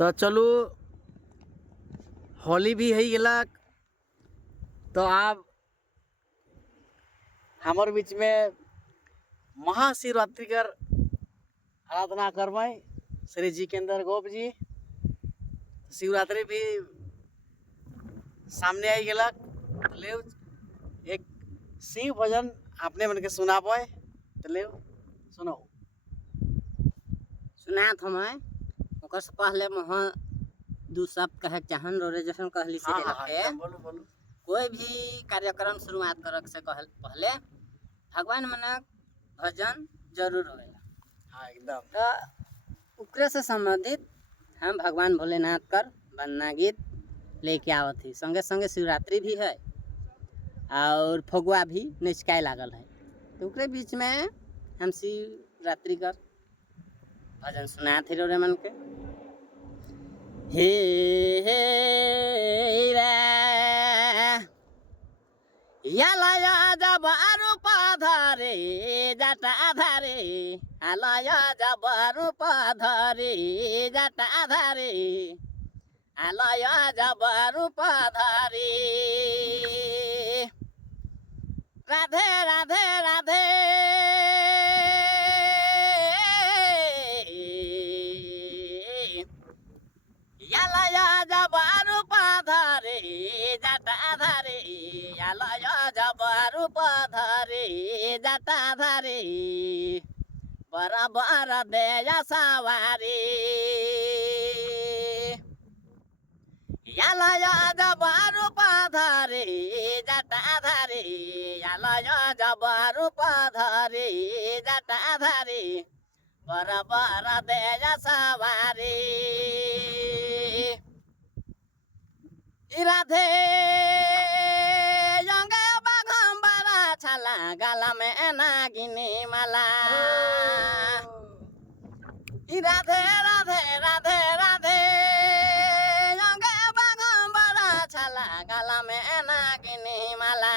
तो चलू होली भी है गेलक, तो आप हमारे बीच में महाशिवरात्रि कर आराधना करवाए श्री जितेंद्र गोप जी। शिवरात्रि भी सामने आई गेलक, ले एक शिव भजन आपने मन के सुना पाए तो ले सुनो। सुनात हमें ओकर से पहले महा दू शब्द कहे चाहन रोरे जैसन कहली से हाँ हाँ हाँ, रखे। एकदम बोलो बोलो। कोई भी कार्यक्रम शुरुआत करक से पहले भगवान मनक भजन जरूर होएला। हाँ एकदम। तो उकरे से संबंधित हम भगवान भोलेनाथ कर वंदना गीत लेके आवत ही। संगे संगे शिवरात्रि भी है और फगुआ भी निचकाए लागल है, तो उकरे बीच में हम शिवरात्रि कर भजन सुनात ही रे मन के। हे रे यालया जबारु पाधरे जटा धरे, आलया जबारु पाधरे जटा धरे, आलया जबारु पाधरे। राधे राधे राधे यालया जबारु पाधरे जटा धरे, यालया जबारु पाधरे जटा धरे, बराबर देया सवारी। यालया जबारु पाधरे जटा धरे, यालया जबारु पाधरे जटा धरे, बराबर देया सवारी। राधे यंगे बाघंबरा छला गला में नागिनी माला। राधे राधे राधे राधे यंगे बाघंबरा छला गला में नागिनी माला।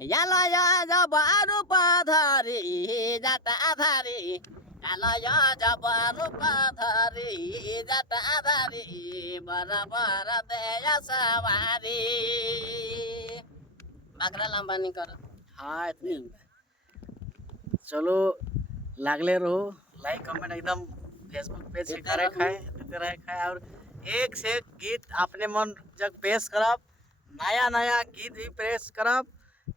यालया जबारु पाधरे जटा धरे, यालया जबारु पाधरे जटा धरे, बराबर देया सवारी। बकरा लंबा नहीं कर। हाँ इतनी चलो लागले रहो, लाइक कमेंट एकदम फेसबुक पेज से करे खाए देते रहे खाए, और एक से एक गीत अपने मन जग पेश करब, नया नया गीत भी पेश करब,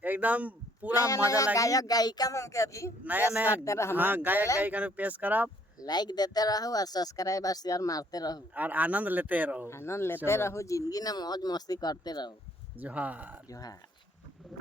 एकदम पूरा मजा लगे। गायक गायिका मन के भी नया नया हाँ गायक गायिका में पेश करब। लाइक देते रहो और सब्सक्राइब और शेयर मारते रहो और आनंद लेते रहो, आनंद लेते रहो, जिंदगी में मौज मस्ती करते रहो। जोहार। जोहार।